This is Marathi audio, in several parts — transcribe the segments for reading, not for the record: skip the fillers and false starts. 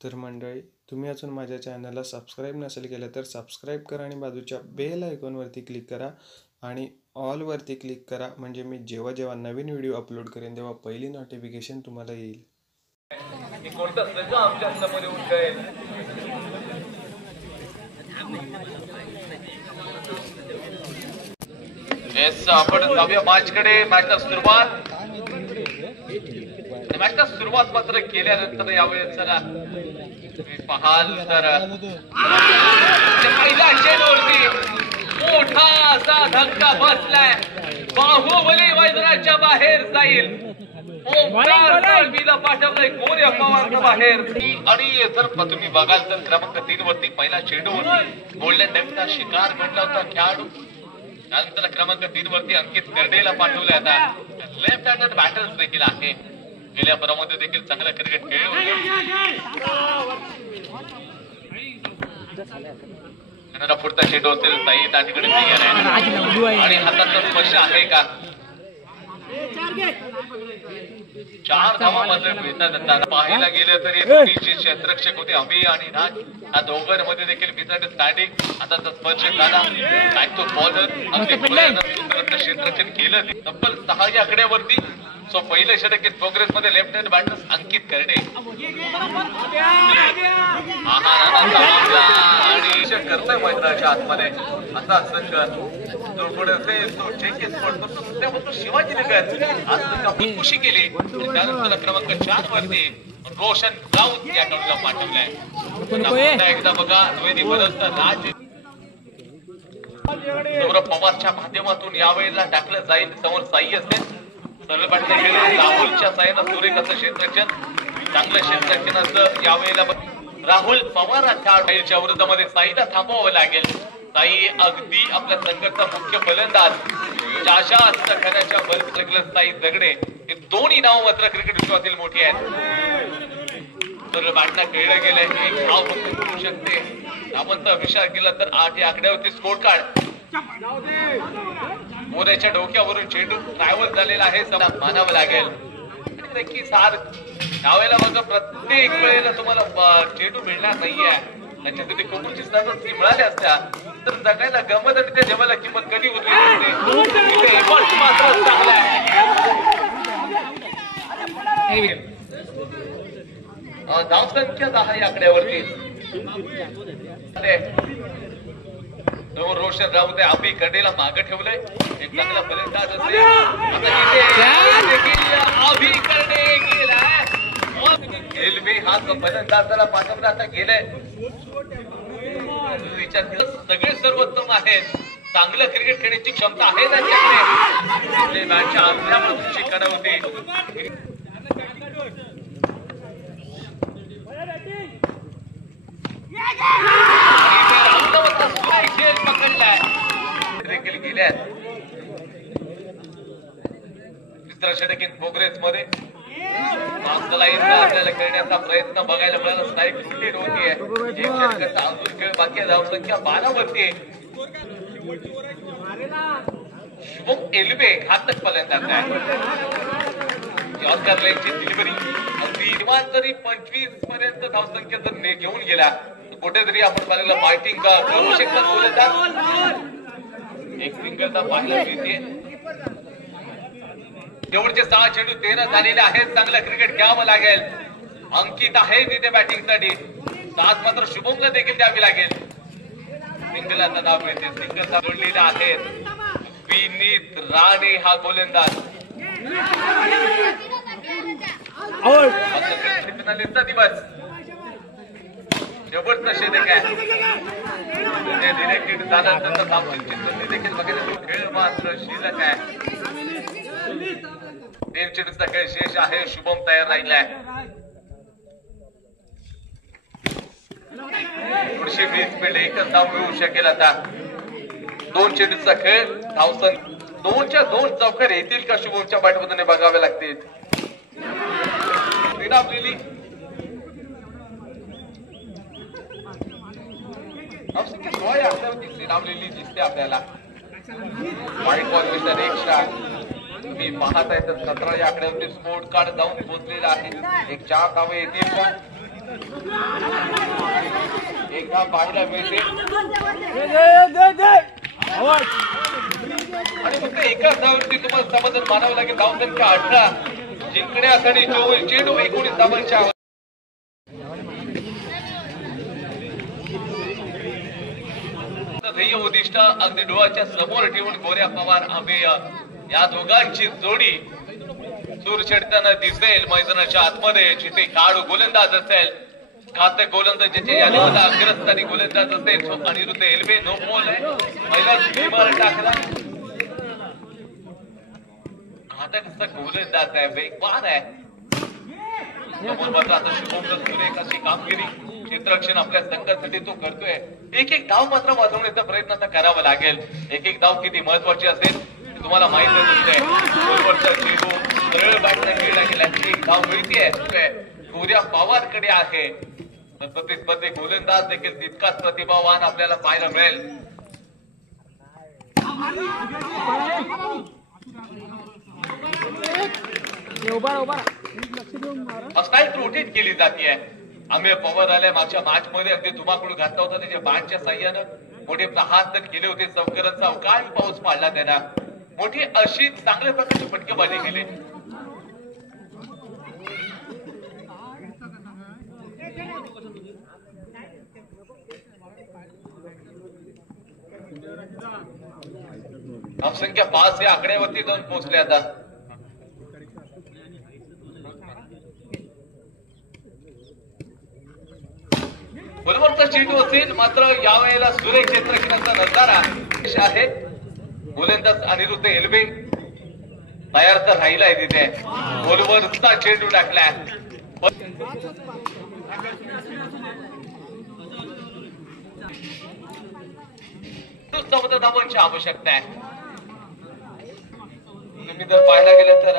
तर मंडळी, तुम्ही अजून माझ्या चॅनलला सबस्क्राईब नसेल केलं तर सबस्क्राईब करा आणि बाजूच्या बेल आयकॉनवरती क्लिक करा आणि ऑलवरती क्लिक करा, म्हणजे मी जेव्हा जेव्हा नवीन व्हिडिओ अपलोड करेन तेव्हा पहिली नोटिफिकेशन तुम्हाला येईल. आमच्या समोर येऊन जाईल. आपण जाऊया मॅचकडे. मॅचला सुरुवात मात्र केल्यानंतर यावेळेस चला तुम्ही पाहाल तर पहिल्या चेंडूवरती मोठा असा धक्का बसलाय. बाहुबली मैदानाच्या बाहेर जाईल. पाठवलंय कोण या बाहेर. आणि जर तुम्ही बघाल तर क्रमांक 3 वरती पहिला चेंडूवरती गोल्डन डकचा शिकार म्हटला होता खेळाडू. त्यानंतर क्रमांक 3 वरती अंकित कर्डेला पाठवले. आता लेफ्ट हँडेड बॅटर्स देखील आहे. गेल्या परामध्ये देखील चांगलं क्रिकेट खेळले होते. पुढचा चेंडू असेल ताई त्या ठिकाणी आणि हातात स्पर्श आहे का. 4 धावा मात्र मिळतात. पाहायला गेलं तरी दोन्ही क्षेत्ररक्षक होते अभि आणि राज, या दोघांमध्ये देखील मित्रांनी स्टँडिंग हाताचा स्पर्श झाला. तो बॉलर क्षेत्ररक्षण केलं तब्बल 6 या आकड्यावरती. सो पहिले षटक इन प्रोग्रेस मध्ये लेफ्ट हँड बॅटर्स अंकित कर्डे आणि करतोय मैदानाच्या आतमध्ये असा संघ जो पुढे असेल तो चेंजेस पडतो. तो शिवाजी नगर आज खुशी केली. त्यानंतर क्रमांक 4 वरती रोशन राऊत या टोळीला पाठवलाय. एकदा बघा द्वैधी बदलत राज सौरभ पवारच्या माध्यमातून यावेळेला टाकलं जाईल. समोर साई असेल. सर्व पाठवले गेले राहुलच्या साह्यानं सुरेख असं क्षेत्ररक्षण. चांगलं क्षेत्ररक्षणाचं यावेळेला राहुल पवार खेळाडूच्या विरोधामध्ये साईला थांबवावं लागेल. साई अगदी आपल्या संघाचा मुख्य फलंदाज चाशा खाण्याच्या बल साई दगडे हे दोन्ही नाव मात्र क्रिकेट विश्वातील मोठी आहेत. तर बॅटला खेळलं गेलंय. एक धाव फक्त करू शकते. आपण तर विचार केला तर 8 या आकड्यावरती स्कोर कार्ड. मोऱ्याच्या डोक्यावरून चेंडू ट्रॅव्हल झालेला आहे. मानावं लागेल की सार यावेळेला बघा प्रत्येक वेळेला तुम्हाला चेंडू मिळणार नाहीये. त्याच्यासाठी कोणची ती मिळाल्या असत्या तर जगायला गमत आणि त्या जेवायला किंमत कधी उरली नसते. मात्र चांगला आहे. धावसंख्या 10 या आकड्यावरती. रोशन राऊत अभि कर्डेला मागे ठेवलंय. एक चांगला फलंदाज असेल. अभि कर्डे गेलाय. एलबी हा फलंदाजाला पाठवला आता गेलाय. विचार केला सगळे सर्वोत्तम आहेत. चांगलं क्रिकेट खेळण्याची क्षमता आहे त्यांच्याकडे. मॅचच्या आतल्या बाजूची कडा होती. देखील गेल्यात. तिसरा षटक इन प्रोग्रेस मध्ये आपल्याला खेळण्याचा प्रयत्न बघायला मिळाला. स्ट्राईक रुटीन होतीये. एक षटकाचा अजून खेळ बाकी आहे. धावसंख्या 12 वरती आहे. शुभम एल्बे घातक फलंदाज आहे. ऑस्कर लाईनची डिलिव्हरी अगदी किमान तरी 25 पर्यंत धावसंख्या जर घेऊन गेला कुठेतरी आपण पाहिलेला फायटिंग करू शकतात बोलतात. एक सिंगलचा पाहायला मिळते. शेवटचे 6 चेंडू 13 झालेले आहेत. चांगलं क्रिकेट घ्यावं लागेल. अंकित आहे तिथे बॅटिंगसाठी. 7 मात्र शुभमला देखील द्यावी लागेल. सिंगलचा धाव मिळते. सिंगलचा जोडलेला आहे विनीत राणे हा गोलंदाज. दिवस जबरदस्त षटक आहे. डिरेक्टेड झाल्यानंतर धावसंख्येची संधी देखील बघायला. खेळ मात्र शिल्लक आहे. 3 चेंडूचा खेळ शेष आहे. शुभम तयार राहिलाय. थोडीशी स्पीड एकच धाव मिळू शकेल. आता 2 चेंडूचा खेळ. धावसंख्या 2च्या 2 चौकार येतील का शुभमच्या बॅटमधून बघावे लागतील. धावसंख्या 16 या आकड्यावरती श्रीरामलेली दिसते आपल्याला. वाईट बॉल मिस्टर एक शॉट तुम्ही पाहत आहे तर 17 या आकड्यावरती स्कोर कार्ड जाऊन पोहोचलेला आहे. एक 4 धावे येतील पण सुद्धा पाहायला मिळते आणि फक्त एकाच धावावरती तुम्हाला समाधान मानावं लागेल. धावसंख्या 18, जिंकण्यासाठी 24 चेंडू 19 धावांच्या ध्येय उद्दिष्ट अगदी डोळ्याच्या समोर ठेवून गोऱ्या पवार अमेय या दोघांची जोडी सूर चढताना दिसेल मैदानाच्या आतमध्ये. जिथे खेळाडू गोलंदाज असेल, घातक गोलंदाज ज्याचे यादीमध्ये अग्रस्थानी गोलंदाज असेल तो अनिरुद्ध एल्वे. नो बॉल आहे, पहिला स्टीमर टाकला. घातक असा गोलंदाज आहे, वेगवान आहे. आता शुभम दस्तुरे अशी कामगिरी क्षेत्ररक्षण आपल्या संघासाठी तो करतोय. एक एक धाव मात्र वाचवण्याचा प्रयत्न आता करावा लागेल. एक एक धाव किती महत्वाची असेल तुम्हाला माहितच असते. बरोबरचा चेंडू सरळ बॅटने खेळला गेला, एक धाव मिळतीये गोऱ्या पवारकडे आहे. प्रतिस्पर्धी गोलंदाज देखील तितकाच प्रतिभावान आपल्याला पाहायला मिळेल. स्ट्राईक रोटेट केली जाते. अमेय पवार आल्या मागच्या मॅच मध्ये अगदी धुमाकूळ घातला होता. त्याच्या बॅटच्या साह्यानं मोठे प्रहार केले होते. चौकरांचा अवकाळी पाऊस पाडला त्यांना. मोठी अशी चांगल्या प्रकारची फटकेबाजी केली. धावसंख्या 5 या आकड्यावरती जाऊन पोहोचले आता. गोलवरचा चेंडू असेल मात्र यावेळेला सुरेख क्षेत्ररक्षणाचा नजारा आहे. गोलंदाज अनिरुद्ध एल्वे तयार तर राहिलाय तिथे. गोलवरचा चेंडू टाकलाय. धावांची आवश्यकता आहे. तुम्ही जर पाहायला गेलं तर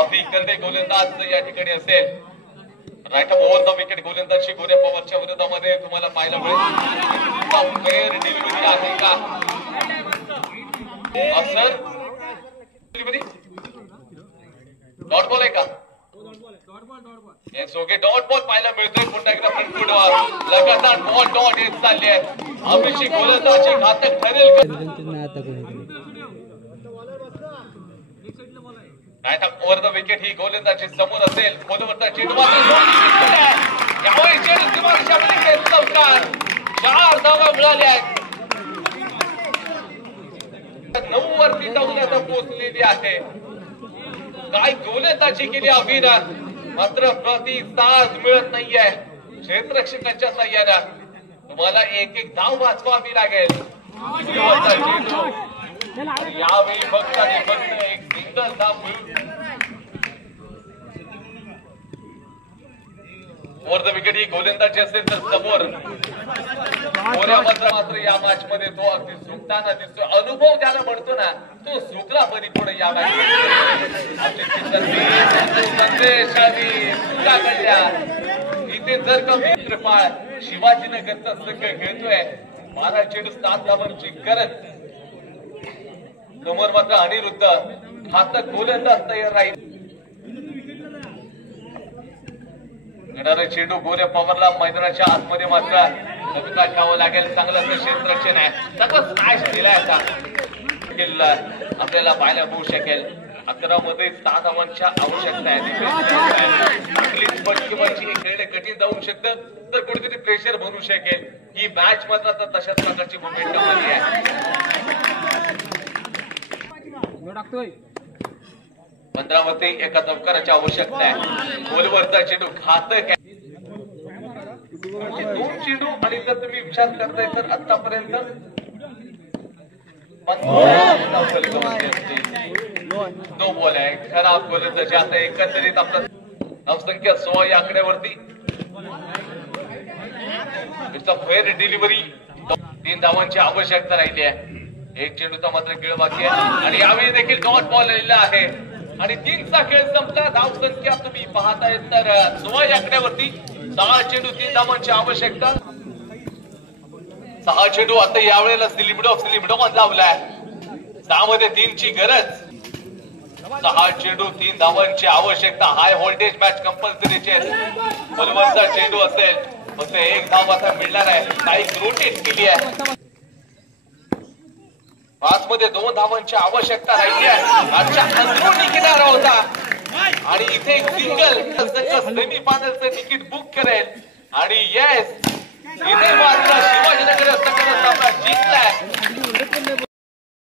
अभि कंदे गोलंदाज या ठिकाणी असेल. राईट ओव्हर द विकेट गोलंदाजी गोऱ्या पवारच्या विरोधामध्ये तुम्हाला पाहायला मिळेल. डिलिव्हरी आहे का सर? डिलिव्हरी डॉट बॉल आहे का? ओके, डॉट बॉल पाहायला मिळतोय. पुन्हा एकदा फ्रंट फूट लगातार डॉट डॉट येत चालली आहे. अभिषेक गोलंदाजी घातक ठरेल ओव्हर द विकेट ही गोलंदाजी समोर असेल. गोलवरचा चेंडू यावेळी चेंडू चौकार 4 धावा मिळाल्या आहेत. 9 वरती जाऊन आता पोहोचलेली आहे. काय गोलंदाजी केली अभिना, मात्र प्रतिसाद मिळत नाहीये क्षेत्ररक्षकांच्या साह्यानं. तुम्हाला एक एक धाव वाचवावी लागेल. यावेळी फक्त आणि फक्त एक सिंगल धाव मिळून ओव्हर द विकेट ही गोलंदाजी असेल तर समोर गोऱ्या मात्र या मॅच मध्ये तो अगदी सुटताना दिसतो. अनुभव ज्याला म्हणतो ना तो सुकला परिपूर्ण या मॅच इथे जर का मित्रपाळ शिवाजीनगरचा संघ खेळतोय. 12 चेंडू 7 धावांची गरज. समोर मात्र अनिरुद्ध घातक गोलंदाज तयार राहील. येणारे चेंडू गोऱ्या पवारला मैदानाच्या आतमध्ये मात्र कविता घ्यावं लागेल. चांगलं क्षेत्ररक्षण आहे. सगळं स्मॅश दिलाय आता आपल्याला पाहायला होऊ शकेल. 11 मध्ये 7 धावांच्या आवश्यकता आहे. फटकेबाजी हे खेळणे कठीण जाऊ शकतं तर कुठेतरी प्रेशर बनवू शकेल. ही मॅच मात्र आता तशाच प्रकारची मोमेंटम आली आहे. 15 मध्ये एका चौकाराची आवश्यकता आहे. गोलवरचा चेंडू घातक आहे. 2 चेंडू आणि जर तुम्ही विचार करताय तर आतापर्यंत 2 बॉल आहे. खराब गोलंदाजी आता एकंदरीत आपला धावसंख्या 16 या आकड्यावरती. It's a fair delivery. 3 धावांची आवश्यकता राहिली आहे. एक चेंडूचा मात्र खेळ बाकी आहे आणि यावेळी देखील डॉट बॉल आलेला आहे आणि 3चा खेळ संपला. धावसंख्या तुम्ही पाहतायत तर 16 या आकड्यावरती. 6 चेंडू 3 धावांची आवश्यकता. 6 चेंडू आता यावेळेला लिमिट ऑफ लावलाय. 6 मध्ये 3ची गरज. 6 चेंडू 3 धावांची आवश्यकता. हाय व्होल्टेज मॅच कंपल्सरीची आहे. गोलवरचा चेंडू असेल फक्त एक धाव आता मिळणार आहे. साईक रोटेट केली आहे. 5 मध्ये 2 धावांची आवश्यकता राहिली आहे. आजच्या अंतरुणी किनारा होता आणि इथे सिंगल सेमी फायनलचं तिकीट बुक करेल आणि येस इथे मात्र